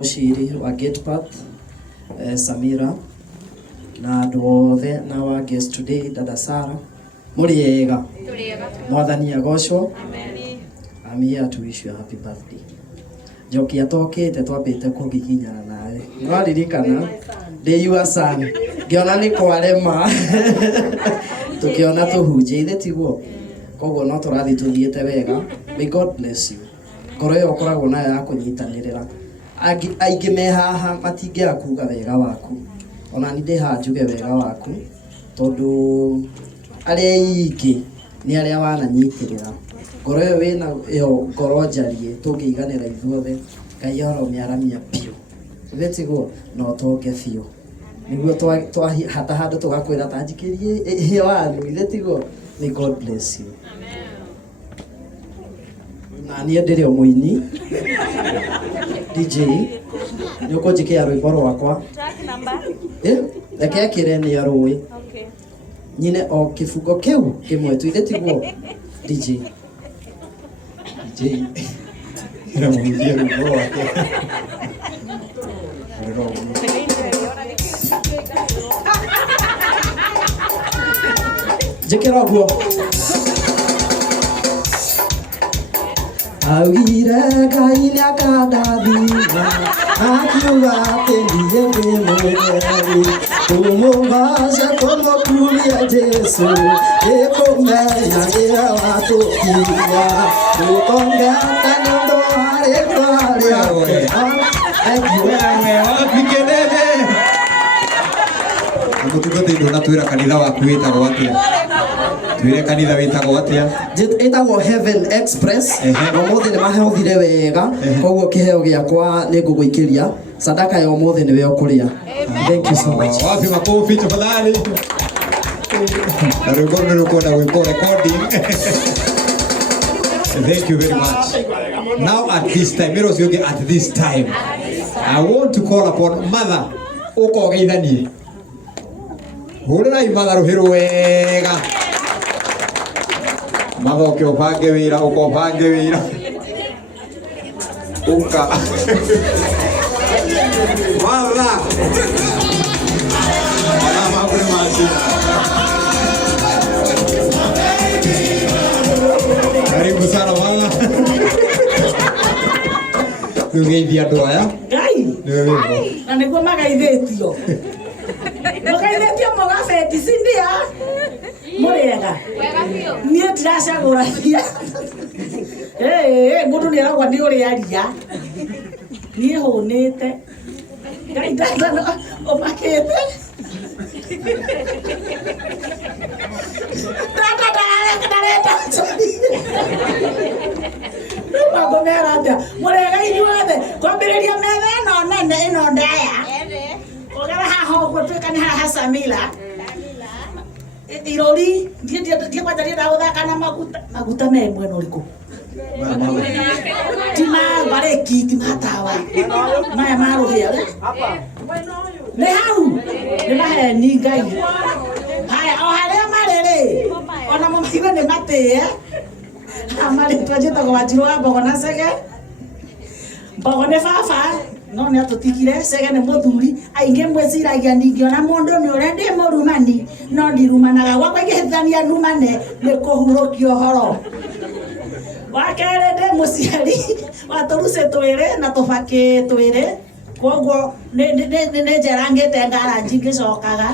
Mushiri wa Gate Path, Samira na andũ othe na our guest today dada Sarah muriega mwathani agocwo. I'm here to wish you a happy birthday. Joki atokete twambite kugiginyana nawe mwaririkana day your son ngiona ni kwarema tukiona tuhunjire tiguo koguo no turathi tuthiete wega. May God bless you. Ngoro yo koragwo nayo ya kunyitanirira aingĩ me haha matingĩra kuga wega waku, ona ni ndĩ haha njuge wega waku tondũ arĩa ingĩ nĩ arĩa wananyitirĩra. Ngoro ĩyo wĩna ĩyo ngoro njarie tũngĩiganĩra ithuothe Ngai aromĩaramia piũ tiguo no tonge biũ nĩguo twahata handũ tũgakwĩra ta njikĩrie wanu tiguo. May God bless you. Na niĩ ndĩrĩ o mũini DJ nĩ ũkũnjĩkĩra rwĩmbo rwakwa reke akĩre nĩ arũĩ nyine o kĩbungo kĩu kĩmwe tuithe tiguo. DJ ĩramũhunjia rwĩmbo rwake njĩkĩra ũguo. Augire Ngai nĩakandathima akiuga atĩ ndiĩ ndĩ mũgeri tũmũgoce tũmũkumie Jesũ ĩkũmenya rĩrĩa watũkiria tũkongete nĩ ũndũ wa rĩĩtwa rĩake. Agũtungata indo na twĩra kanitha waku wĩtagwo atĩa? Twĩre kanitha wĩtagwo atĩa? Ĩtagwo Heaven Express. Ũmũthĩ nĩ maheothire wega koguo kĩheo gĩakwa nĩ ngũgũikĩria sadaka ya ũmũthĩ nĩwe ũkũrĩa. Thank you so much. Wapi makofi tafadhali. Na rwĩmbo rũrũ rũkwenda gwĩkwo recording. Thank you very much. Now at this time, at this time, I want to call upon Mother ũkogeithanie. Hũrĩrai Mother rũhĩ rwega. Mother ũkĩũbange wĩra ũkobange wĩra. Ũka. Mother. Karibu sana Mother. Nĩũgeithia andũ aya. Ngai. Na nĩguo magaithĩtio. Magaithĩtio mũgabeti cindia. Mũrĩega. Niĩ ndiracagũrania. Mũndũ nĩarauga nĩ ũrĩaria. Niĩ hũnĩte. Ngai ndana ũmakĩte. Ndarenda mambo mera atĩa. Mũrĩega inyuothe kwambĩrĩria metha ĩno nene ĩno ndaya. Ũgera haha ũguo tuĩka nĩ haha Samira. Irori ndiĩ kwanja ndienda gũthaka na maguta me mwena ũrĩkũ? Ti ma bareki ti matawa maya ma rũhĩa nĩ hau nĩ maheni Ngai. Haya o harĩa marĩ ona mũmaigue nĩ matĩe amarĩtwa njĩtagwo Wanjirũ wa Mbogo na Cege. Mbogo nĩ baba no nĩ atũtigire. Cege nĩ mũthuri. Aingĩ mwĩciragia ningĩona mũndũ nĩ ũrĩa ndĩ mũrumani no ndirumanaga. Gwakwa ingĩhĩtithania rumane nĩ kũhurũkia ũhoro. Wa kerĩ ndĩ mũciari wa tũrucĩ twĩrĩ na tũbakĩ twĩrĩ koguo nĩ njerangĩte ngaranji ngĩcokaga.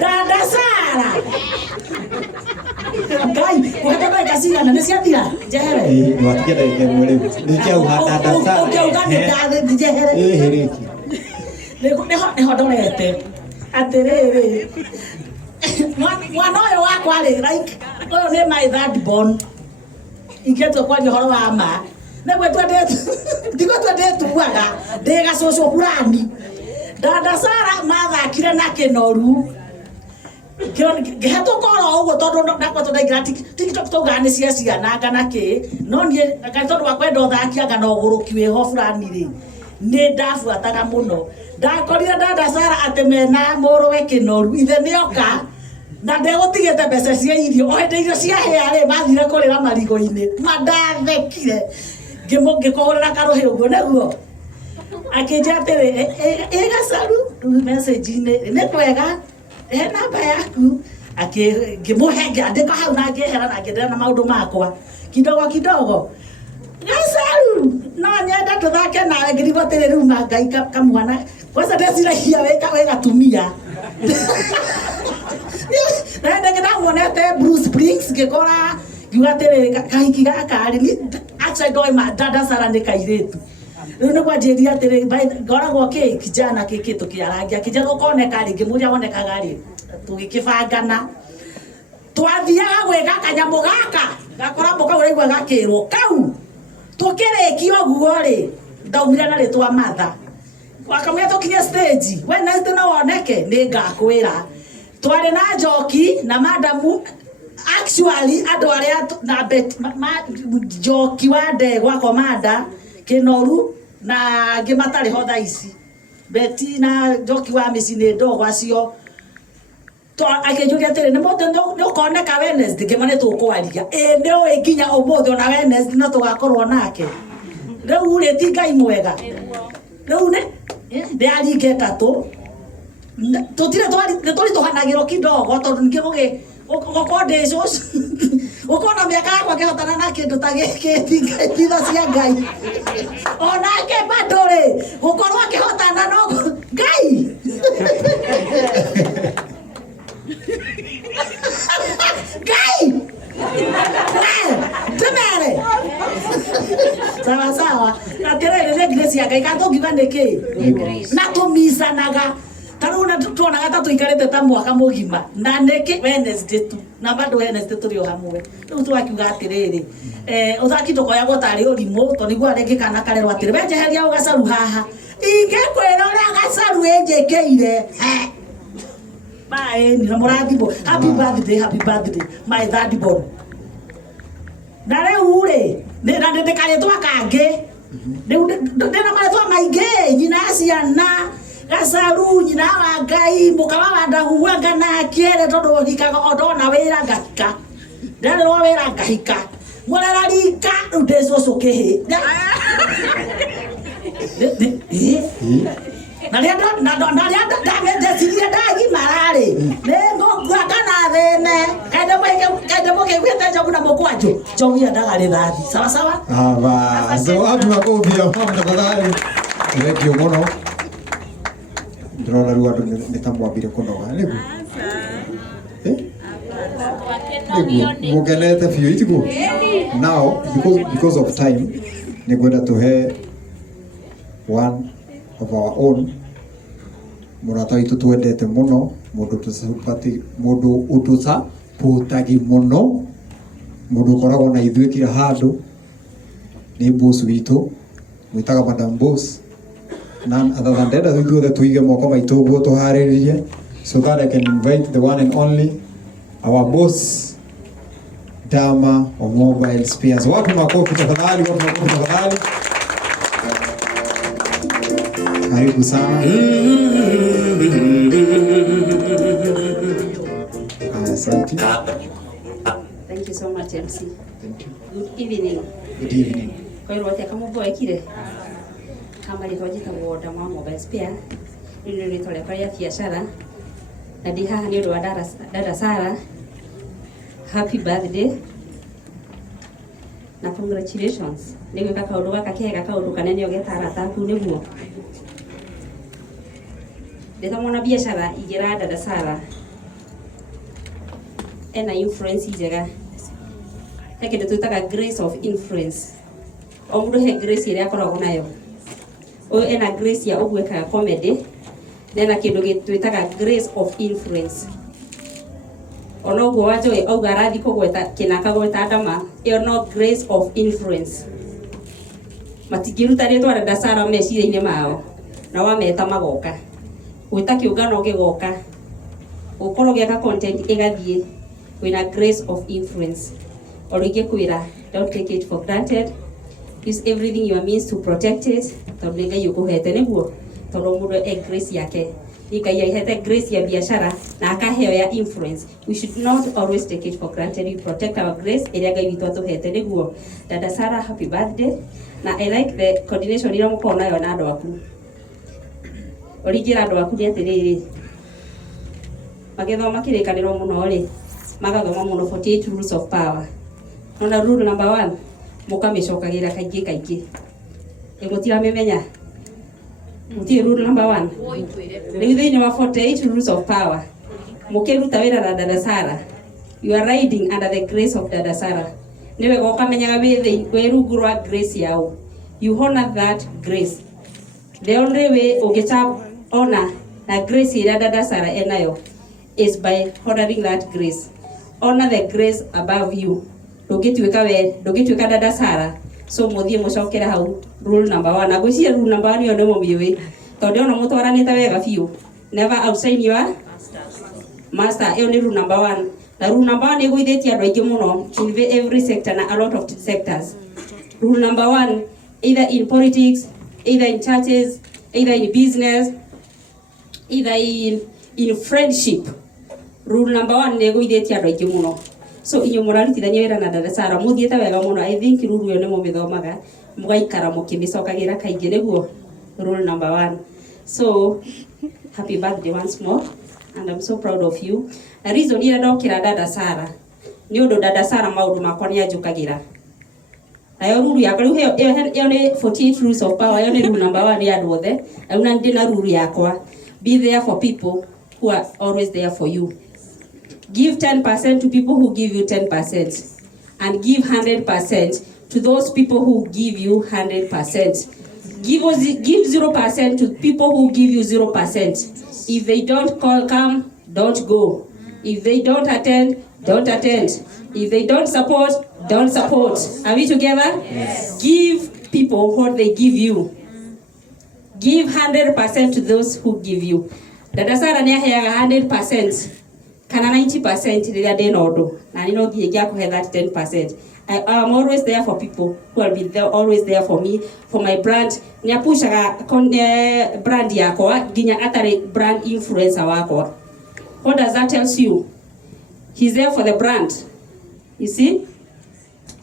Dada Sarah Ngai ũhete ndagĩka cigana nĩ ciathira njehere? Nĩwatigia ndagĩka ĩmwe rĩu. Nĩkĩauga Dada Sarah. Ũkĩuga nĩ njehere. Nĩho ndorete atĩrĩrĩ mwana ũyũ wakwa rĩ like ũyũ nĩ my third born. Ingĩtua kwaria ũhoro wa ma nĩguo ndigwo twendĩtuaga ndĩ gacũcũ fulani. Dada Sarah mathakire na kĩnoru ngĩhetũka oro ũguo tondũ ndakoretwo ndaingĩra TikTok taugaga nĩ cia ciana ngana kĩ no niĩ Ngai tondũ wa kwenda ũthakia ngana ũgũrũki wĩho fulani rĩ nĩ ndabuataga mũno. Ndakorire Dada Sarah atĩ mena mũrũwe kĩnoru ithe nĩoka na ndegũtigĩte mbeca cia irio o hĩndĩ irio ciahĩa rĩ mathire kũrĩra marigũ-inĩ mandathekire ngĩkũhũrĩra karũhĩ ũguo nĩguo Akejatere ega salu message ne kwega namba yaku akimuhenge andika hau na ngehera na ngedera na maundu makwa kidogo Gasaru no nyenda tuthake nawe ngirigotere riu Ngai kamwana kwanza ndeciragia wega tumia na ngenda muonete Bruce Springs ngikora ngiugatere kahiki gaka ni actually doi ma dada Sara ni kairetu riu ni gwanjiria atiri ngoragwo kijana kikitu kiarangia kijana ukoneka ringi muria wonekaga ri tugikibangana twathiaga gwika kanyamu gaka gakora mboka uraigua gakirwo kau tukirikio guo ri ndaumira na ritwa matha wakamwia tukinya stage Wednesday no woneke ni ngakwira twari na Njoki na madamu actually andu aria na bet Njoki wa ndegwa komanda Kinoru na ngimatari ho thaa ici Beti na Njoki wa micini ndogo acio to akejuria tere ni moto no koneka Wednesday ngimane tukwaria no ikinya umuthi ona Wednesday no tugakorwo nake riu ri ti Ngai mwega riu ne ndiaringe tatu tutire twari tuhanagiro kidogo tondu ngimuge ukodeshos ukona miaka yakwa ngihotana na kindu ta giki thitha cia Ngai onake badore gukorwo akihotana no Ngai Ngai tumere sawa na tere ne grace ya Ngai katongiva niki na tumizanaga taruna tuonaga ta tuikarite ta mwaka mugima na niki Wednesday tu na bado Wednesday turi o hamwe riu twakiuga atiriri uthaki ndokoya gotari urimu to niguo arengi kana karero atiri wenjeheria ugacaru haha ingekwira uria gacaru enjekeire bye ni murathimo happy birthday my daddy born na riu ri na ndekare twakange riu ndena maretwa maingi nyina ciana gacaru nyina wa Ngai mukawa wanda huanga na kiere tondu hikaga ondona wira ngahika ndarero wira ngahika murara rika ndecoco kihi na ndamendecirie ndagimararĩ nĩngũngwaka na thĩne kainde mũkĩiguĩte njogu na mũkwanjũ njogu yendaga rĩthathi sawa so watu makũmbia tafadhali thengiũ mũno ndĩrona rĩu andũ nĩ ta mwambire kũnoga nĩguo nĩguo mũkenete biũ itiguo now because of time nĩngwenda tũhe one of our own murata witu twendete muno mundu ututagi muno mundu koragwo na ithuĩ kira handu ni boss witu mwitaga madam boss none other than that ithuothe tuige moko maitu guo tuharĩrĩrie so that I can invite the one and only our boss Dama of Mobile Spares. Watu makofi tafadhali, karibu sana. Asante. Thank you so much, MC. Thank you. Good evening. Good evening. Kwa hiyo wote kama mbo ekire kama lihojita wo Dama Mobile Spare ndio nitole kwa ya biashara na diha ni ndo dada Sara. Happy birthday na congratulations. Niwe kaka uruga kakega ka uruka nene ogetara taku niguo. Ndeta mwana biashara igera dada Sara. Ena influence njega. Heke tutaka grace of influence. Omudo he grace ile akoragwo nayo. Oyo ena grace ya ogweka comedy. Nena kindu gitwitaga grace of influence. Ono gwo wajoe auga rathi kugweta kinaka gweta Dama iyo no grace of influence. Matigiruta ritwa dada Sara meciria-inĩ mao na wameta magoka. Gwita kiungano gigoka. Ukorwo giaka content igathie wina grace of influence. Orige kwira, don't take it for granted. Use everything you are means to protect it. Tondu Ngai ukuhete niguo tondu mundu grace yake. Ngai ihete grace ya biashara na akaheo ya influence. We should not always take it for granted. We protect our grace area Ngai witu atuhete niguo. Dada Sara, happy birthday. Na I like the coordination ira mukona nayo na andu aku. Origira andu aku ni atiriri. Magethoma kirikaniro muno ri. Magathoma muno 48 rules of power. Ona rule number 1 mukamicokagira kaingĩ. Mutira memenya. Mutie rule number 1. Riu thĩinĩ wa 48 rules of power. Mukiruta wĩra na dada Sarah. You are riding under the grace of dada Sarah. Niwe gokamenyaga wĩ rungu rwa grace yao. You honor that grace. The only way ungeta honor na grace ĩrĩa dada Sarah enayo is by honoring that grace. Honor the grace above you. Ndũngĩtuĩka dada Sarah. So muthie mucokera hau rule number 1. Na gwĩciria rule number 1 yo nĩ mũmiũĩ. Tondũ ona mũtwaranĩte wega biũ. Never outshine your master. Yo nĩ rule number 1. Na rule number 1 ĩgũithĩtie andũ aingĩ mũno in every sector na a lot of sectors. Rule number 1, either in politics, either in churches, either in business, either in friendship. Rule number 1 nĩ ĩgũithĩtie andũ aingĩ mũno. So inyo mũrarutithania wĩra na dada Sarah muthiĩte wega mũno. I think rule yo nĩ mũmĩthomaga mũgaikara mũkĩmĩcokagira kaingĩ nĩguo rule number 1. So happy birthday once more and I'm so proud of you. Na reason ĩrĩa ndokĩra dada Sarah nĩ ũndũ dada Sarah maũndũ makwa nĩ anjũkagĩra. Nayo rule yakwa rĩu ĩyo nĩ 48 rules of power. Ĩyo nĩ rule number 1 ya andũ othe. Na ndĩ na rule yakwa. Be there for people who are always there for you. Give 10% to people who give you 10% and give 100% to those people who give you 100%. Give 0% to people who give you 0%. If they don't come, don't go. If they don't attend, don't attend. If they don't support, don't support. Are we together? Yes. Give people what they give you. Give 100% to those who give you. Dada Sarah nĩ aheaga 100%. Kana 90% rĩrĩa ndĩ na ũndũ na nĩ no nginya ngĩakũhe that 10%. I am always there for people who will be there, always there for me, for my brand. Nĩ apushaga brand yakwa nginya atarĩ brand influencer wakwa. What does that tell you? He's there for the brand. You see?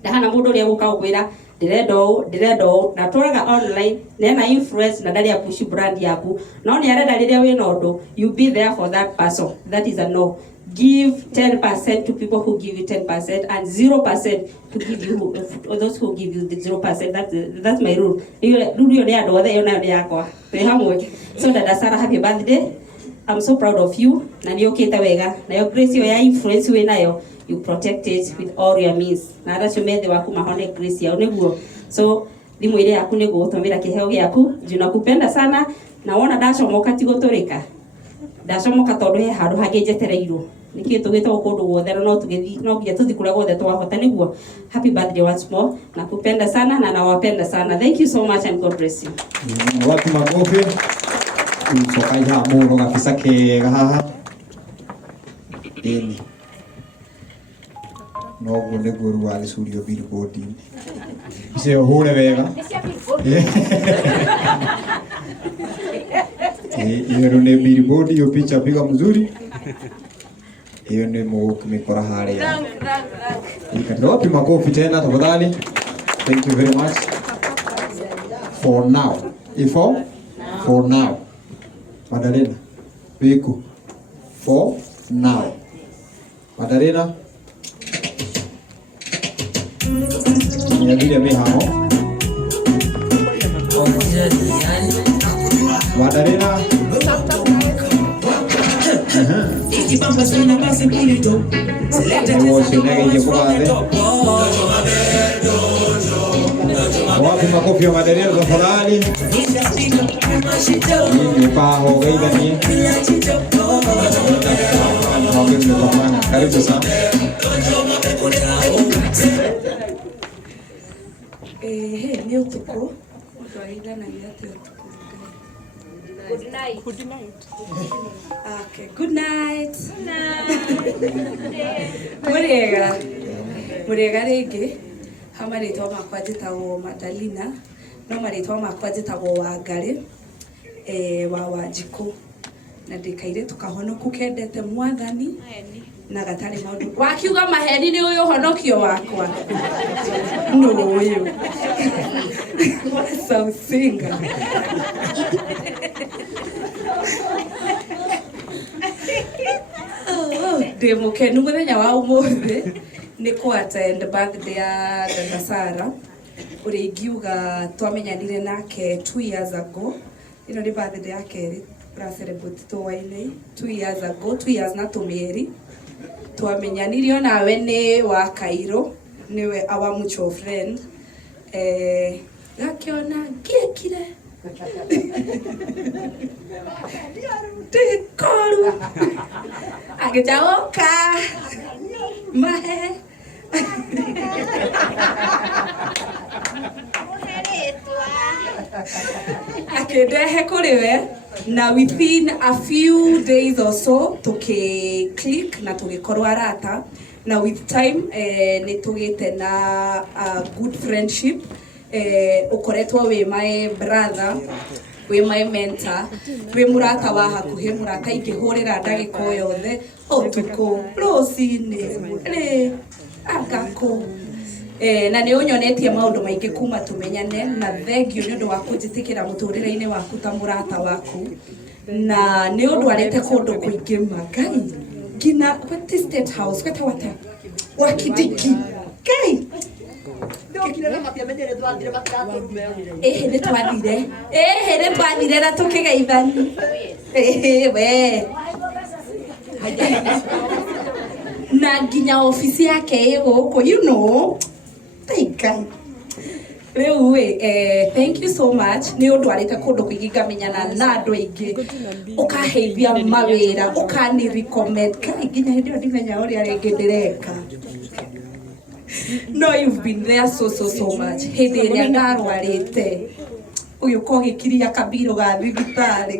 Ndahana mũndũ ũrĩa gũka ũkwĩra ndĩrenda na tũraga online na influence na ndari apush brand yaku. No nĩ arenda rĩrĩa wĩ na ũndũ you be there for that person. That is a no. Give 10% to people who give you 10% and 0% to give you those who give you the 0%. That's my rule. Rule yo nĩ andũ othe yo nayo nĩ yakwa. Twĩ hamwe. So dada Sarah, happy birthday. I'm so proud of you. Na nĩ ũkĩte wega. Na yo grace yo ya influence wĩ nayo. You protect it with all your means. Na hata ciumethe waku mahone grace yao nĩguo. So thimũ ile yaku nĩ gũtũmĩra kĩheo gĩaku. Nakupenda sana na wona ndacomoka ti gũtũrĩka. Ndacomoka tondũ he handũ hangĩ njetereirwo. Nĩkĩĩ tũgĩtwo kũndũ guothe no tũgĩthi no nginya tũthi kũrĩa guothe twahota nĩguo. Happy birthday once more. Nakupenda sana na nawapenda sana. Thank you so much and God bless you. Watu makofi. Msoka ya mũno kabisa kega haha. Eni. No guo nĩguo rĩu agĩcurio billboard-inĩ. Icio hũre wega. Hiyo ndio billboard, hiyo picha piga mzuri. Hiyo ndio mkimekora harĩa. Ikatoa wapi makofi tena tafadhali. Thank you very much. For now. For now. Madalena. Wiko. For now. Madalena. Ya vile mihamo. Madalena. Wapi makofi ya Madalena tafadhali. Ni paho gaidani. Karibu sana. Ni utuku. Twaida na yate utuku. Good night. Good night. Okay, good night. Muriega rĩngĩ. Hamarĩtwa makwa njĩtagwo Madalena. No marĩtwa makwa njĩtagwo Wangari. Wa Wanjikũ. Na ndĩkaire tukahonoku kendete Mwathani. Na gatarĩ maũndũ. Wakiuga maheni nĩ ũyũ honokio wakwa. No ũyũ. Some singer. ndimukenu muthenya wa umuthi ni ku attend birthday ya Dada Sara uri ingiuga twamenyanire nake 2 years ago. Ino ni birthday yake ra celebrate twaine 2 years ago, 2 years na tumieri twamenyanirio nawe ni wa Cairo, niwe our mutual friend. Gakiona giekire Tikoru agijaoka mahe akedehe kuriwe na within a few days or so click na tugikorwa arata na with time ni tugite na a good friendship. Ukoretwa we my brother, we my mentor, we murata wa hakuhe, murata ingihurira ndagika yothe utuko rocine ni agako na ni unyonetie maundu maingi kuma tumenyane na thengio ni undu wa kunjitikira muturire-ini waku ta murata waku na ni undu arete kundu kuingi magai ngina State House wata wakidiki kai ni twathire na tukigeithani we na nginya ofisi yake guku taikai riu thank you so much ni undu arite kundu kuigiga menyana na andu aingi ukaheithia mawira ukani recommend kai nginya hindio ndimenya uri aringi ndireka. No, you've been there so much. Hindi iria ndarwarite uyu kogikiria kabiro ga thibitari.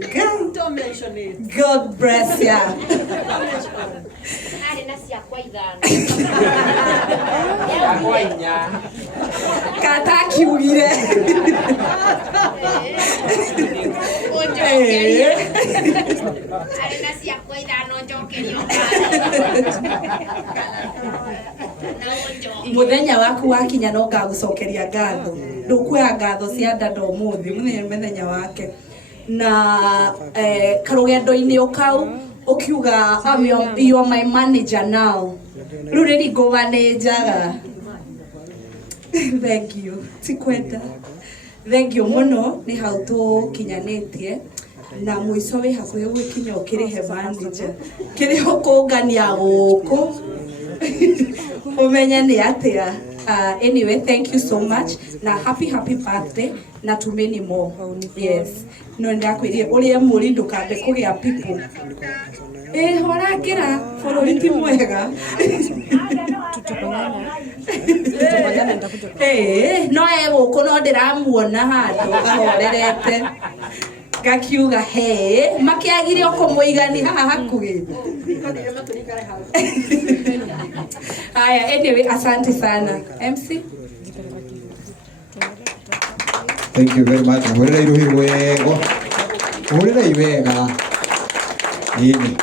God bless ya. Ari na cia kwa ithano. Kata kiugire. Ari na cia kwa ithano njokerio. Muthenya waku wakinya no ngagucokeria ngatho. Ndukuya ngatho cia Dada umuthi muthenya wake. Na karugendo-ini ukau ukiuga you are my manager now. Ruriri go manager. Thank you. Tikwenda. Thank you muno ni hau tu kinyanetie na muico wi hakuhi gwikinya ukirihe manager. Kiriho kungania guku. Umenya ni atia. Anyway, thank you so much na happy birthday na too many more. Yes. No ndakwirie urie muri ndukande kugia people. Horagira bururi ti mwega. No guku no ndiramuona handu gahorerete gakiuga makiagire okumuigani haha hakuhi. Haya, anyway, asante sana. MC? Thank you very much. Murira iruhi wego. Murira iwega. Ini.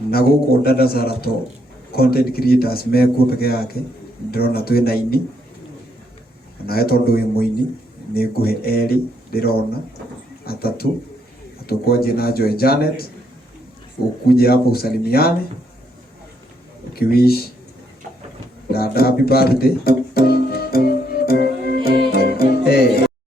Na guku Dada Sara to content creators mekuo peke yake. Ndĩrona twĩna ini. Na tondu wi muini ni nguhe eri ndirona atatu atukonje na Joy Janet ukuje hapo usalimiane ukiwish Dada happy birthday.